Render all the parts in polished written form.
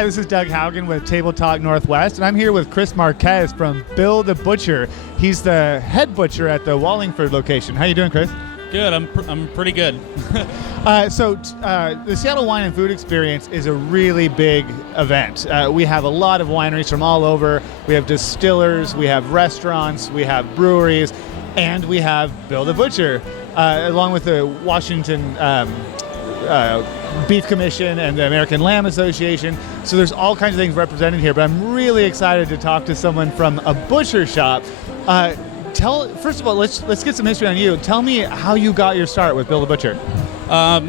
Hi, this is Doug Haugen with TableTalk Northwest, and I'm here with Chris Marquez from Bill the Butcher. He's the head butcher at the Wallingford location. How you doing, Chris? Good. I'm pretty good. The Seattle Wine and Food Experience is a really big event. We have a lot of wineries from all over. We have distillers, we have restaurants, we have breweries, and we have Bill the Butcher, along with the Washington Beef Commission and the American Lamb Association. So there's all kinds of things represented here, but I'm really excited to talk to someone from a butcher shop. First of all, let's get some history on you. Tell me how you got your start with Bill the Butcher.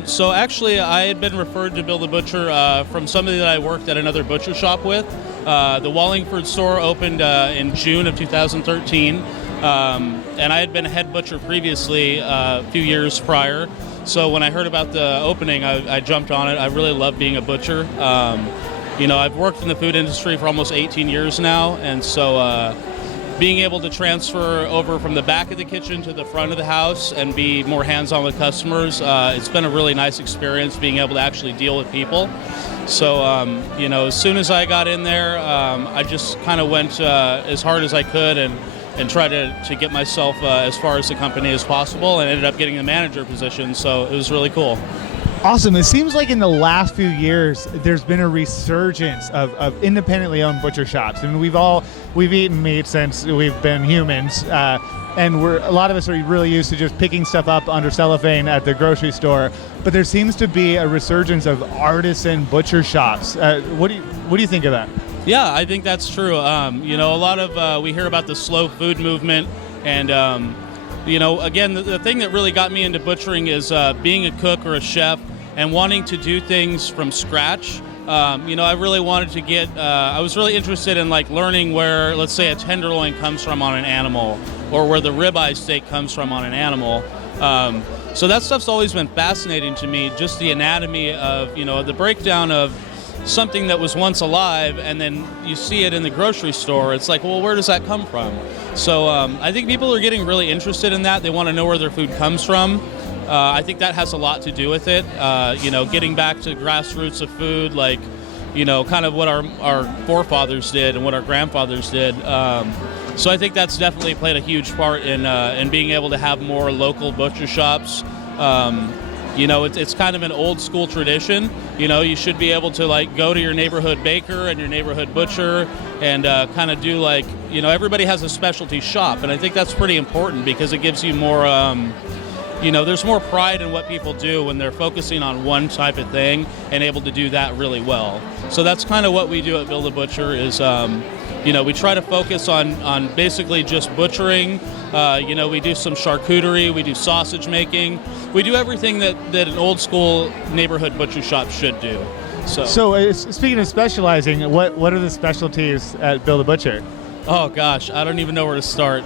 So actually, I had been referred to Bill the Butcher from somebody that I worked at another butcher shop with. The Wallingford store opened in June of 2013, and I had been a head butcher previously a few years prior. So when I heard about the opening, I jumped on it. I really love being a butcher. I've worked in the food industry for almost 18 years now, and so being able to transfer over from the back of the kitchen to the front of the house and be more hands-on with customers, it's been a really nice experience being able to actually deal with people. So, as soon as I got in there, I just kind of went as hard as I could and tried to get myself as far as the company as possible, and ended up getting the manager position, so it was really cool. Awesome. It seems like in the last few years, there's been a resurgence of independently owned butcher shops. I mean, we've eaten meat since we've been humans, and a lot of us are really used to just picking stuff up under cellophane at the grocery store. But there seems to be a resurgence of artisan butcher shops. What do you think of that? Yeah, I think that's true. A lot of we hear about the slow food movement, and again, the thing that really got me into butchering is being a cook or a chef and wanting to do things from scratch. I really wanted to get, I was really interested in learning where, let's say, a tenderloin comes from on an animal, or where the ribeye steak comes from on an animal. So that stuff's always been fascinating to me, just the anatomy of, the breakdown of something that was once alive, and then you see it in the grocery store. It's like, well, where does that come from? So I think people are getting really interested in that. They want to know where their food comes from. I think that has a lot to do with it. Getting back to grassroots of food, kind of what our forefathers did and what our grandfathers did. So I think that's definitely played a huge part in being able to have more local butcher shops. It's kind of an old school tradition. You should be able to go to your neighborhood baker and your neighborhood butcher and kind of do everybody has a specialty shop, and I think that's pretty important because it gives you more, there's more pride in what people do when they're focusing on one type of thing and able to do that really well. So that's kind of what we do at Bill the Butcher is, we try to focus on basically just butchering. We do some charcuterie, we do sausage making. We do everything that an old school neighborhood butcher shop should do. So speaking of specializing, what are the specialties at Bill the Butcher? Oh gosh, I don't even know where to start.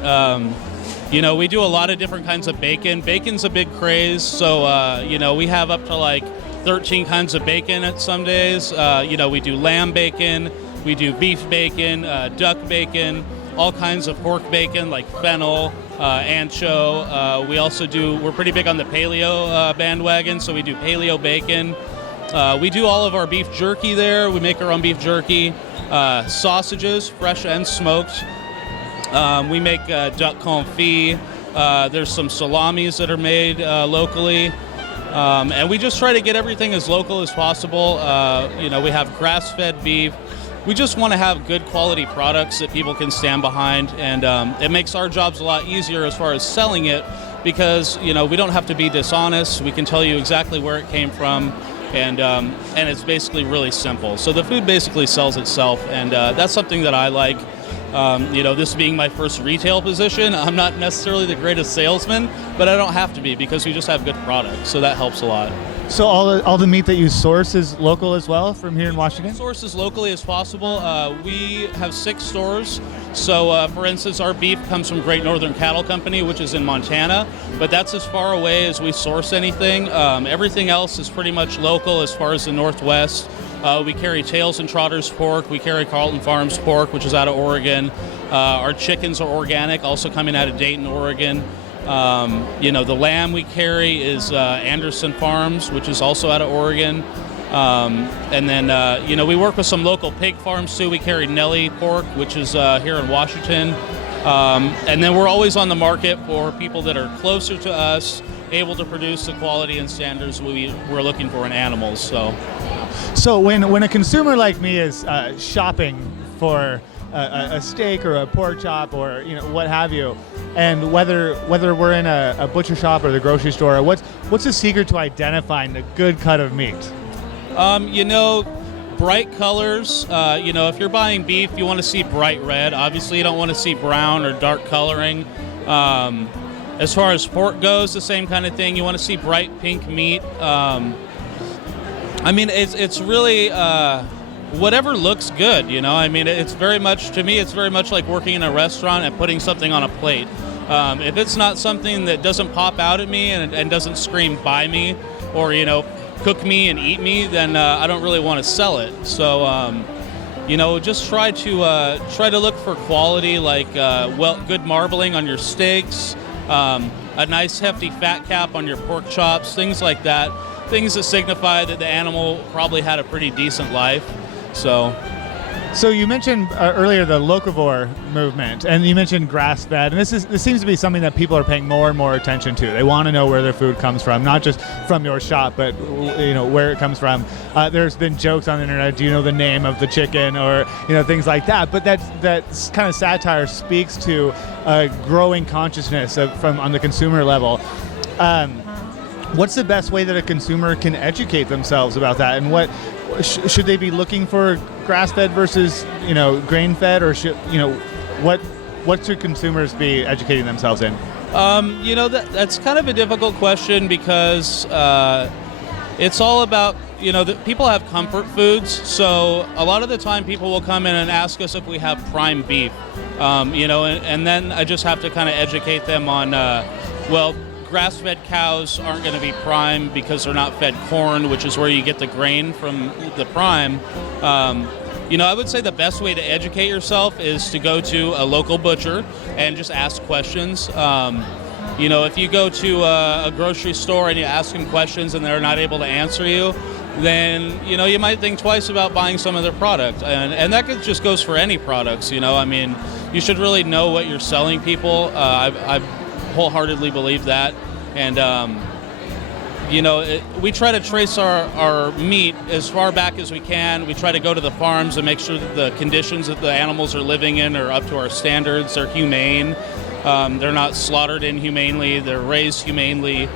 We do a lot of different kinds of bacon. Bacon's a big craze, so we have up to 13 kinds of bacon at some days. We do lamb bacon, we do beef bacon, duck bacon, all kinds of pork bacon like fennel, ancho. We're pretty big on the paleo bandwagon, so we do paleo bacon. We do all of our beef jerky there. We make our own beef jerky. Sausages, fresh and smoked. We make duck confit. There's some salamis that are made locally. And we just try to get everything as local as possible. We have grass-fed beef. We just want to have good quality products that people can stand behind, and it makes our jobs a lot easier as far as selling it because, we don't have to be dishonest. We can tell you exactly where it came from, and it's basically really simple. So the food basically sells itself, and that's something that I like. This being my first retail position, I'm not necessarily the greatest salesman, but I don't have to be because we just have good products, so that helps a lot. So all the meat that you source is local as well from here in Washington? Source as locally as possible. We have 6 stores. So, for instance, our beef comes from Great Northern Cattle Company, which is in Montana, but that's as far away as we source anything. Everything else is pretty much local as far as the Northwest. We carry Tails and Trotters pork. We carry Carlton Farms pork, which is out of Oregon. Our chickens are organic, also coming out of Dayton, Oregon. The lamb we carry is Anderson Farms, which is also out of Oregon. And then, we work with some local pig farms too. We carry Nelly pork, which is here in Washington. And then we're always on the market for people that are closer to us, able to produce the quality and standards we're looking for in animals. So when a consumer like me is shopping for a steak or a pork chop or what have you, and whether we're in a butcher shop or the grocery store, what's the secret to identifying a good cut of meat? Bright colors. If you're buying beef, you want to see bright red. Obviously, you don't want to see brown or dark coloring. As far as pork goes, the same kind of thing. You want to see bright pink meat. It's really whatever looks good. It's very much, to me, it's very much like working in a restaurant and putting something on a plate. If it's not something that doesn't pop out at me and doesn't scream buy me or cook me and eat me, then I don't really want to sell it. So just try to look for quality, like good marbling on your steaks, a nice hefty fat cap on your pork chops, things like that, things that signify that the animal probably had a pretty decent life. So you mentioned earlier the locavore movement, and you mentioned grass-fed, and this seems to be something that people are paying more and more attention to. They want to know where their food comes from, not just from your shop, but where it comes from. There's been jokes on the internet. Do you know the name of the chicken, or things like that? But that kind of satire speaks to a growing consciousness on the consumer level. What's the best way that a consumer can educate themselves about that, and what should they be looking for? Grass-fed versus grain-fed, or what should consumers be educating themselves in? That's kind of a difficult question because it's all about people have comfort foods. So a lot of the time people will come in and ask us if we have prime beef, and then I just have to kind of educate them on grass-fed cows aren't going to be prime because they're not fed corn, which is where you get the grain from the prime. I would say the best way to educate yourself is to go to a local butcher and just ask questions. If you go to a grocery store and you ask them questions and they're not able to answer you, then you might think twice about buying some of their product. And that just goes for any products. You should really know what you're selling people. I wholeheartedly believe that, and we try to trace our meat as far back as we can. We try to go to the farms and make sure that the conditions that the animals are living in are up to our standards. They're humane. They're not slaughtered inhumanely. They're raised humanely.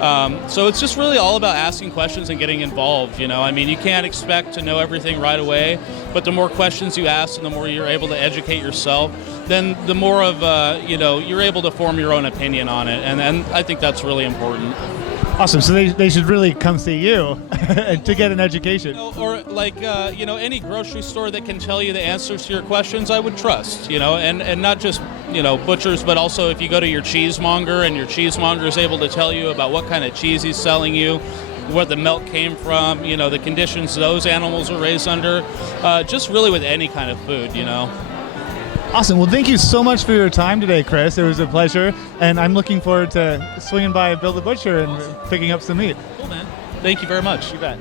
So it's just really all about asking questions and getting involved. You can't expect to know everything right away, but the more questions you ask and the more you're able to educate yourself, then the more of you're able to form your own opinion on it, and I think that's really important. Awesome. So they should really come see you to get an education. Or any grocery store that can tell you the answers to your questions, I would trust. And not just butchers, but also if you go to your cheesemonger and your cheesemonger is able to tell you about what kind of cheese he's selling you, where the milk came from, the conditions those animals are raised under, just really with any kind of food, Awesome. Well, thank you so much for your time today, Chris. It was a pleasure, and I'm looking forward to swinging by Bill the Butcher and picking up some meat. Cool, man. Thank you very much. You bet.